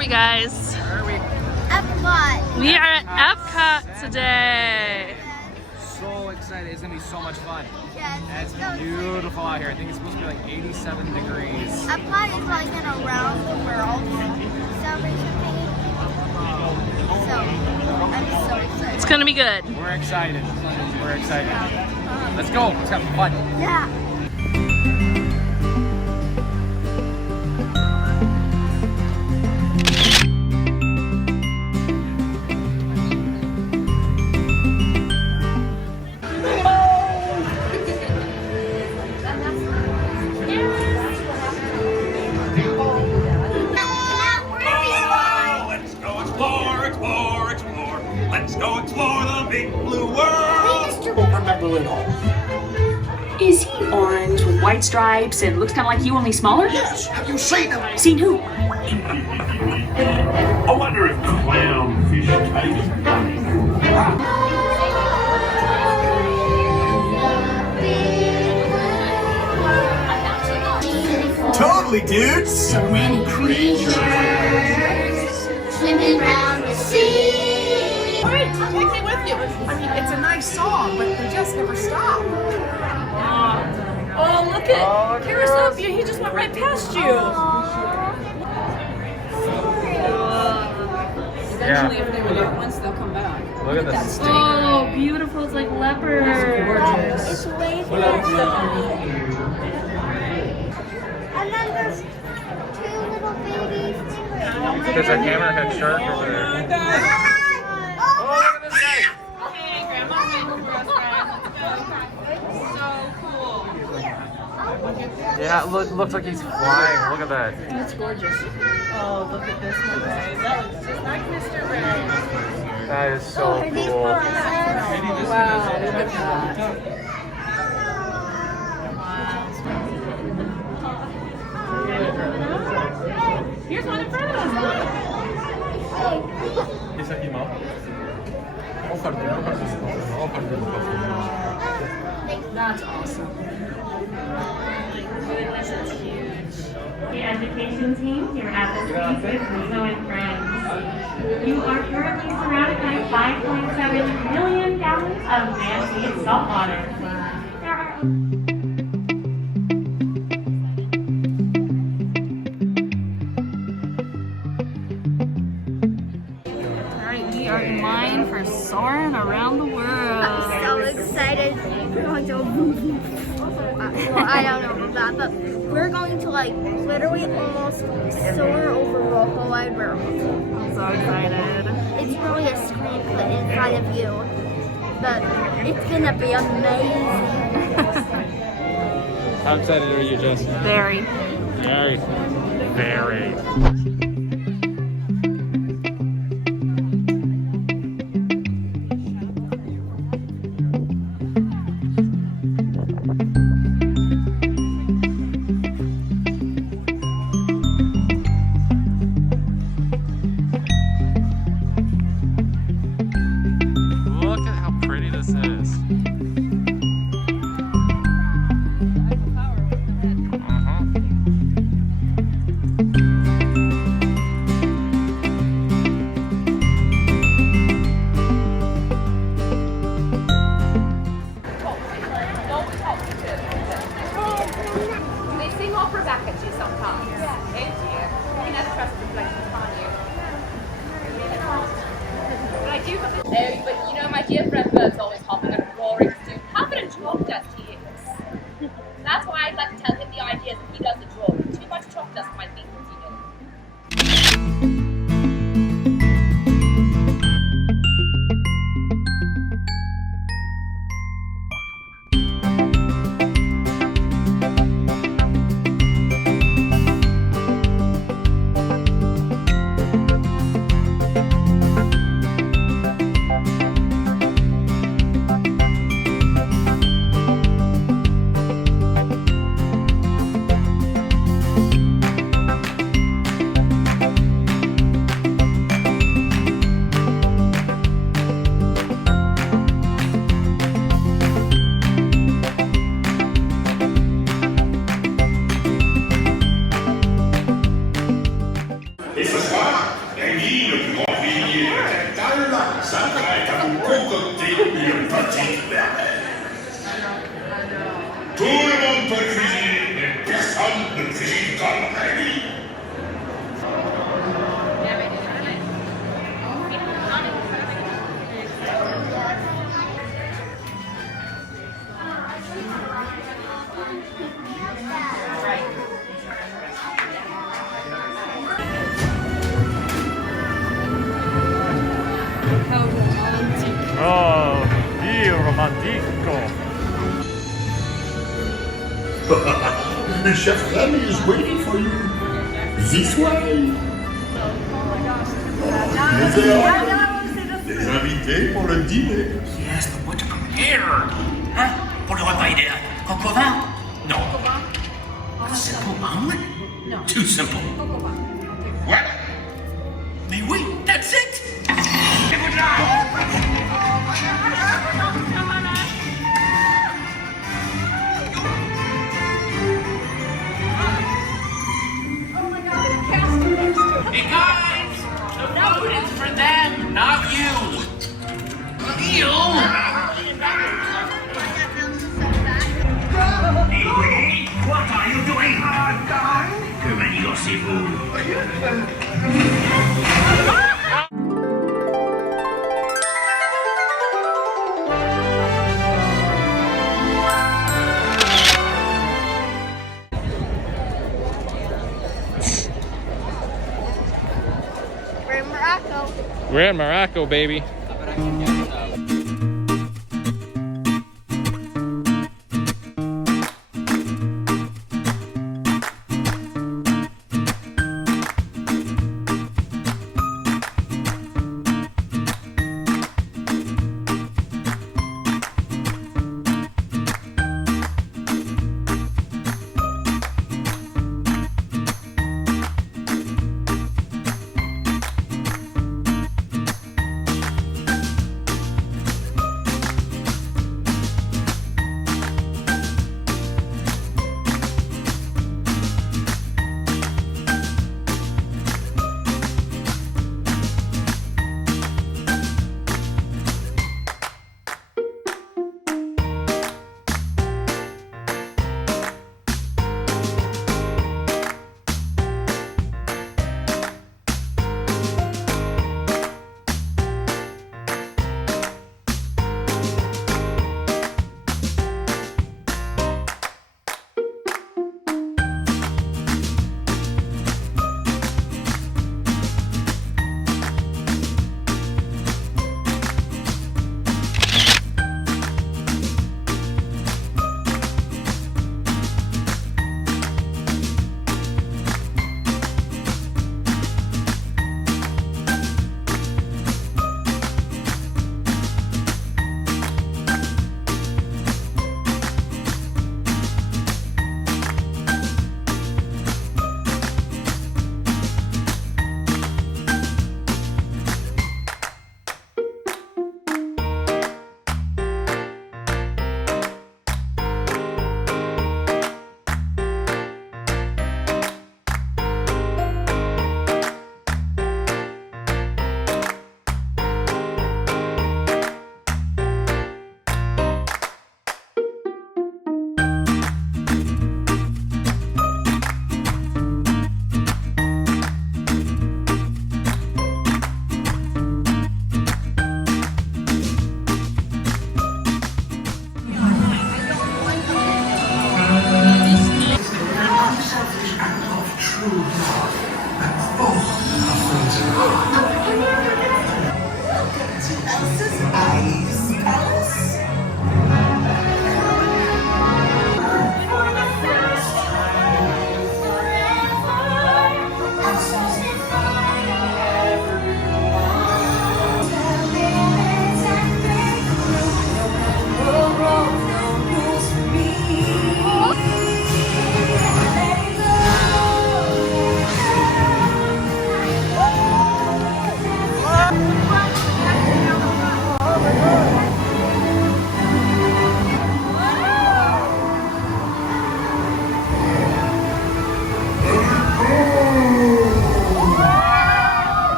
we, guys? Where are we? Epcot. We are at Epcot today. So excited. It's going to be so much fun. Yes. And it's beautiful out here. I think it's supposed to be like 87 degrees. Epcot is like in around the world celebration thing. So, I'm so excited. It's gonna be good. We're excited. We're excited. Let's go. Let's have fun. Yeah. Let's go explore the big blue world. Remember it all. Is he orange with white stripes and looks kind of like you, only smaller? Yes, have you seen him? Seen who? I wonder if clownfish taste funny. Totally, dude. So many creatures Swimming around the sea. Alright, take me with you. I mean, it's a nice song, but they just never stop. Oh, look at Caris up you. He just went right past you. Yeah. If they were there once, they'll come back. Look at this. Oh, beautiful. It's like leopard. It's way there. And then there's two little babies. There's a hammerhead shark over there. Oh, look at this guy. Hey, Grandma's making for us, guys. Let's go. So cool. Yeah, it looks like he's flying. Look at that. It's gorgeous. Oh, look at this one, guys. That looks just like Mr. Ray. That is so cool. Wow, look at that. Here's one in front of us. That's awesome. Goodness, it's huge. The education team here at the Space with Rico and Friends. You are currently surrounded by 5.7 million gallons of man-made salt water. There are Alright, we are in line for soaring around the world. I'm so excited. We're going to well, I don't know about that, but we're going to like literally almost soar over the whole wide world. I'm so excited. It's really a screen put in front of you, but it's gonna be amazing. How excited are you, Jess? Very. Very. Very. Look at how pretty this is. They sing opera back at you sometimes. Yeah. You can never trust the reflection, can't you? But I do but you know, my dear friend Bert's always hopping on a roaring stew. Confident chalk dust he is. That's why I'd like to tell him the ideas that he doesn't draw. Too much chalk dust might be what you know. petite merveille. Tout le monde peut cuisiner, mais personne ne cuisine comme Rémi. Oh, il romantico. Chef Remy is waiting for you. This way. Les invités pour le dîner. Yes, but what to prepare? Hein? Pour le repas idéal. Coq au vin? Non. A simple omelet? No. Too simple. What? Mais oui, that's it! Et voilà! Hey guys! The food is for them, not you! You! Hey, what are you doing? Que manigancez-vous? We're in Morocco. We're in Morocco, baby.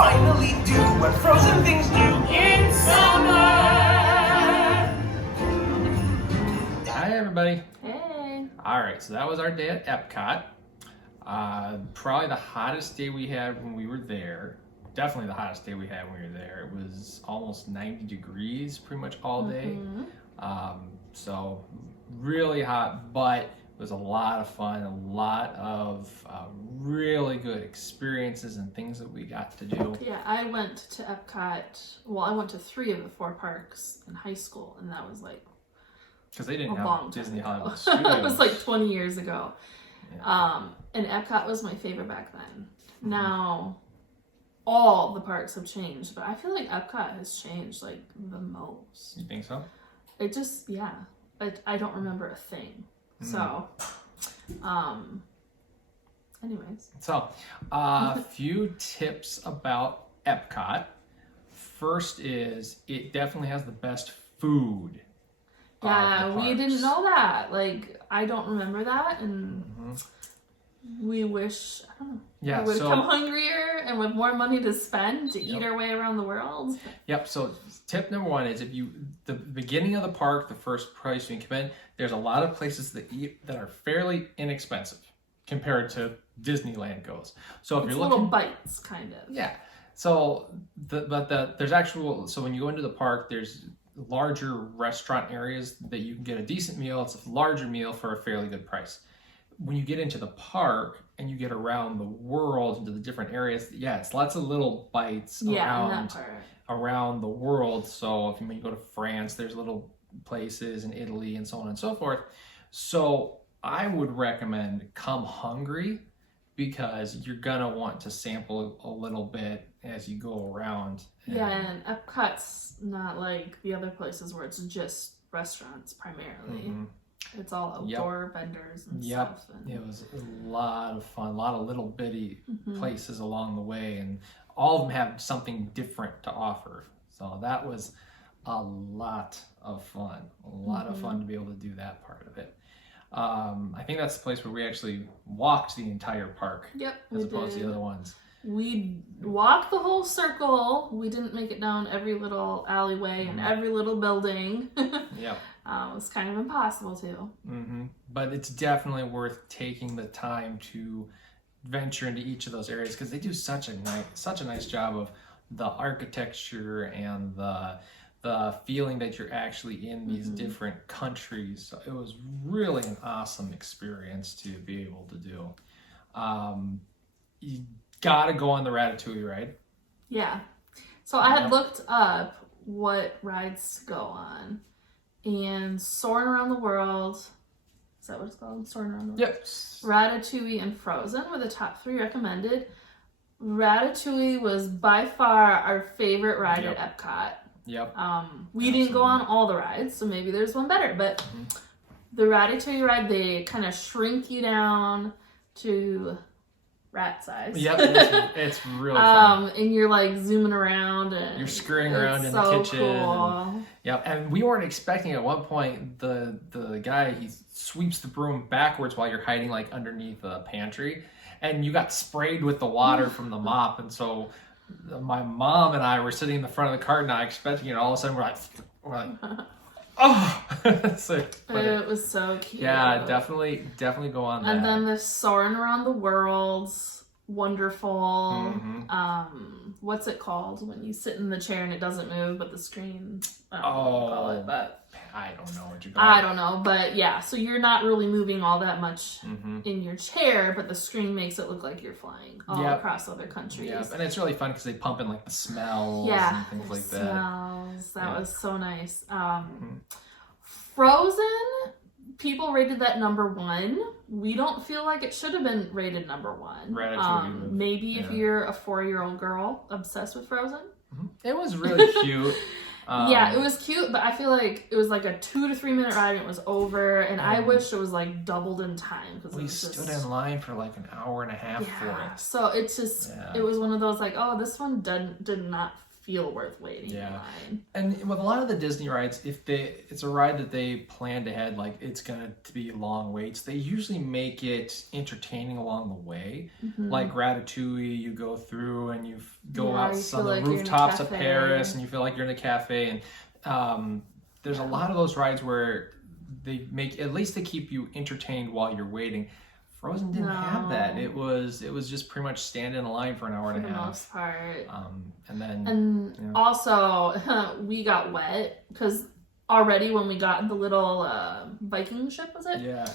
finally do what frozen things do in summer. Hi, everybody. Hey. All right, so that was our day at Epcot. Probably the hottest day we had when we were there. Definitely the hottest day we had when we were there. It was almost 90 degrees pretty much all day. So really hot, but it was a lot of fun, a lot of really good experiences and things that we got to do. Yeah, I went to Epcot. Well, I went to 3 of the 4 parks in high school, and that was like Because they didn't a have long Disney time ago. Hollywood Studios. It was like 20 years ago. Yeah. And Epcot was my favorite back then. Now, all the parks have changed, but I feel like Epcot has changed like the most. You think so? It just, yeah. I don't remember a thing. So, anyways. So, a few tips about Epcot. First is it definitely has the best food. Yeah, we didn't know that. Like, I don't remember that, and we wish, I don't know, Yeah, we would so- come hungrier and with more money to spend to eat our way around the world. Yep, so tip number 1 is the beginning of the park, the first place when you come in, there's a lot of places that eat that are fairly inexpensive compared to Disneyland goes. So if It's you're little looking, bites, kind of. yeah. So there's actual, so when you go into the park, there's larger restaurant areas that you can get a decent meal. It's a larger meal for a fairly good price. When you get into the park and you get around the world into the different areas, yeah, it's lots of little bites Yeah, in that part. around the world. So when you go to France, there's little places in Italy and so on and so forth. So I would recommend come hungry, because you're gonna want to sample a little bit as you go around. Yeah, and Epcot's not like the other places where it's just restaurants primarily. It's all outdoor vendors and stuff. And It was a lot of fun, a lot of little bitty places along the way, and all of them have something different to offer. So that was a lot of fun. A lot of fun to be able to do that part of it. I think that's the place where we actually walked the entire park. Yep, as opposed to the other ones. We walked the whole circle. We didn't make it down every little alleyway and every little building. Yep. It was kind of impossible to. But it's definitely worth taking the time to venture into each of those areas, because they do such a nice job of the architecture and the feeling that you're actually in these different countries. So it was really an awesome experience to be able to do. You gotta go on the Ratatouille ride. Yeah. So I had looked up what rides to go on, and Soaring Around the World, is that what it's called? Soaring Around the World? Yep. Ratatouille and Frozen were the top 3 recommended. Ratatouille was by far our favorite ride at Epcot. Yep. We didn't go on all the rides, so maybe there's one better, but the Ratatouille ride, they kind of shrink you down to rat size. Yep, it's really fun. And you're like zooming around and you're scurrying around in the kitchen. Cool. And we weren't expecting at one point the guy, he sweeps the broom backwards while you're hiding like underneath a pantry, and you got sprayed with the water from the mop, and so my mom and I were sitting in the front of the car not expecting it. All of a sudden we're like oh. It was so cute. Yeah, definitely go on that. And then the Soaring Around the World, wonderful. What's it called when you sit in the chair and it doesn't move, but the screen? I don't know what you call it, but I don't know what you call it. I don't know, but yeah. So you're not really moving all that much in your chair, but the screen makes it look like you're flying all across other countries. Yeah, and it's really fun because they pump in like the smells and things like that. Smells. That was so nice. Frozen, people rated that #1. We don't feel like it should have been rated #1. Ratatouille. Maybe if you're a 4-year-old girl obsessed with Frozen. It was really cute. Yeah, it was cute, but I feel like it was like a 2 to 3 minute ride and it was over, and I wish it was like doubled in time. We stood in line for like an hour and a half for it. So it's just, it was one of those like, oh, this one did not feel worth waiting in line. And with a lot of the Disney rides, if it's a ride that they planned ahead, like it's gonna be long waits, they usually make it entertaining along the way. Like Ratatouille, you go through and you go out on the rooftops of Paris, and you feel like you're in a cafe. And there's a lot of those rides where they keep you entertained while you're waiting. Frozen didn't have that. It was just pretty much stand in a line for an hour and a half. For the most part. And also we got wet because already when we got in the little Viking ship, was it? Yeah.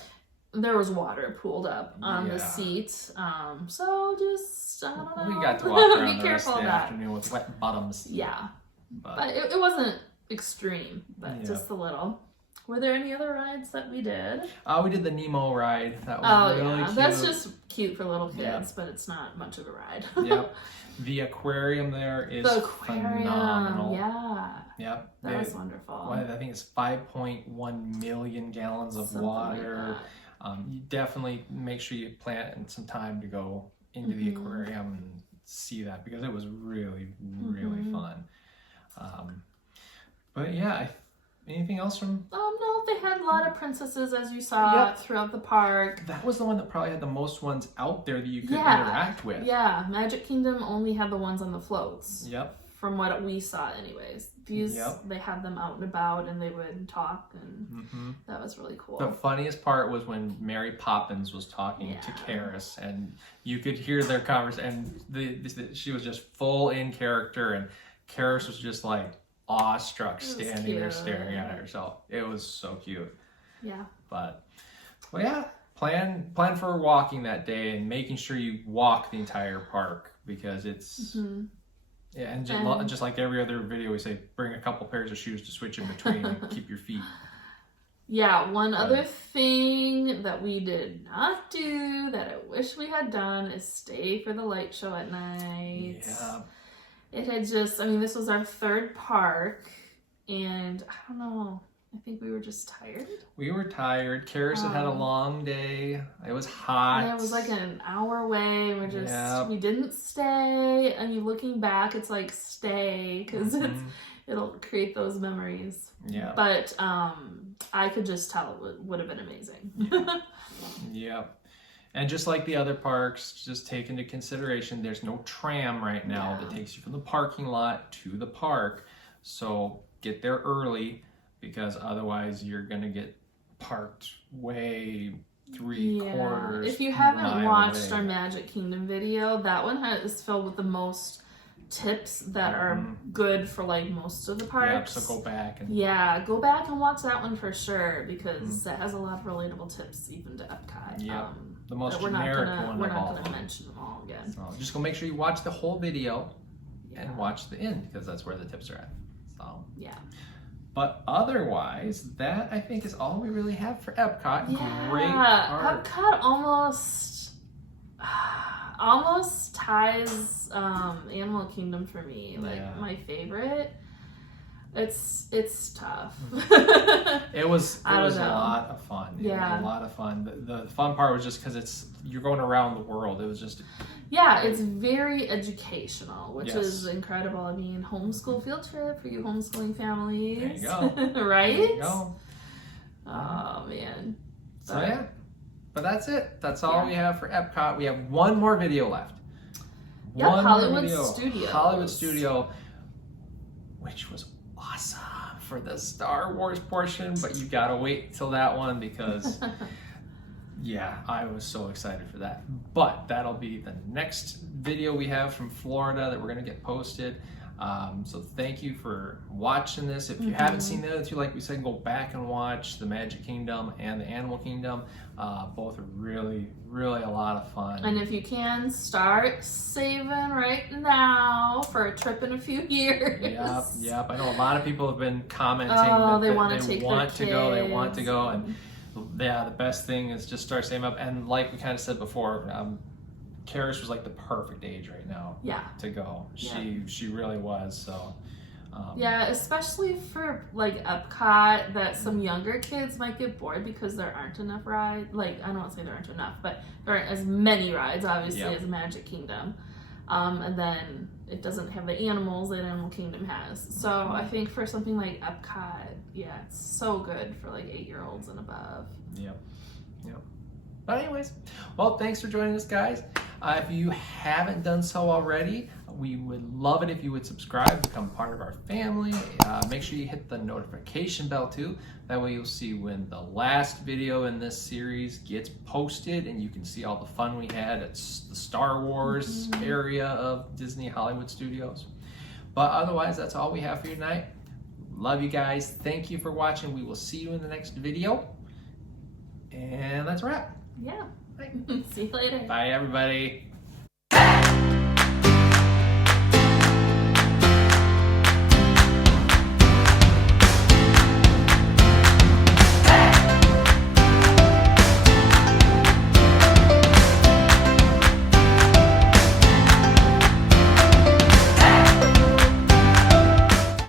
There was water pooled up on the seat. So just, I don't know. We got to walk around be the rest careful of the of that. afternoon with wet bottoms. Yeah. But it wasn't extreme, but just a little. Were there any other rides that we did? We did the Nemo ride. That was really cute. That's just cute for little kids, but it's not much of a ride. Yep. The aquarium there is phenomenal. Yeah. Yep. That was wonderful. I think it's 5.1 million gallons of water. You definitely make sure you plan some time to go into the aquarium and see that, because it was really, really fun. But yeah, anything else from? No, they had a lot of princesses, as you saw, throughout the park. That was the one that probably had the most ones out there that you could interact with. Yeah, Magic Kingdom only had the ones on the floats. Yep. From what we saw anyways. These, they had them out and about and they would talk, and that was really cool. The funniest part was when Mary Poppins was talking to Caris, and you could hear their conversation, and she was just full in character, and Caris was just like awestruck standing there staring at her. So it was so cute. Yeah. But well, yeah, plan for walking that day and making sure you walk the entire park, because it's yeah, and just like every other video we say, bring a couple pairs of shoes to switch in between and keep your feet. Yeah, one other thing that we did not do that I wish we had done is stay for the light show at night. Yeah. It had just, I mean, this was our third park, and I don't know, I think we were just tired. We were tired. Caris had a long day. It was hot. And it was like an hour away. We're just, we didn't stay. I mean, looking back, it's like stay, because it'll create those memories. Yeah. But I could just tell it would have been amazing. Yeah. And just like the other parks, just take into consideration, there's no tram right now that takes you from the parking lot to the park. So get there early, because otherwise you're going to get parked way 3/4. If you haven't watched our Magic Kingdom video, that one is filled with the most tips that are good for like most of the parks. Yeah, so go back and go back and watch that one for sure, because that has a lot of relatable tips even to Epcot. Yeah, the most generic one. We're not going to mention them all again. So just go make sure you watch the whole video and watch the end, because that's where the tips are at. So yeah. But otherwise, that I think is all we really have for Epcot. Yeah, great park. Epcot almost ties Animal Kingdom for me. Like my favorite. It's tough. It was a lot of fun. Yeah, it was a lot of fun. The fun part was just because you're going around the world. It was just it's very educational, which is incredible. I mean, homeschool field trip for you homeschooling families. There you go. Right? There you go. Oh man. So yeah. But that's it. That's all we have for Epcot. We have one more video left. Yeah, Hollywood Studio, which was awesome for the Star Wars portion, but you gotta wait till that one, because yeah, I was so excited for that. But that'll be the next video we have from Florida that we're gonna get posted. So thank you for watching this. If you haven't seen the other two, like we said, go back and watch the Magic Kingdom and the Animal Kingdom. Both are really, really a lot of fun. And if you can, start saving right now for a trip in a few years. Yep. I know a lot of people have been commenting that they want to go. And yeah, the best thing is just start saving up. And like we kind of said before, Caris was like the perfect age right now to go. She really was. So yeah, especially for like Epcot, that some younger kids might get bored because there aren't enough rides. Like, I don't want to say there aren't enough, but there aren't as many rides obviously as Magic Kingdom. And then it doesn't have the animals that Animal Kingdom has. So I think for something like Epcot, yeah, it's so good for like 8-year-olds and above. Yep. But anyways, well, thanks for joining us, guys. If you haven't done so already, we would love it if you would subscribe, become part of our family. Make sure you hit the notification bell too. That way you'll see when the last video in this series gets posted, and you can see all the fun we had at the Star Wars area of Disney Hollywood Studios. But otherwise, that's all we have for you tonight. Love you guys. Thank you for watching. We will see you in the next video. And that's a wrap. Yeah. See you later. Bye, everybody.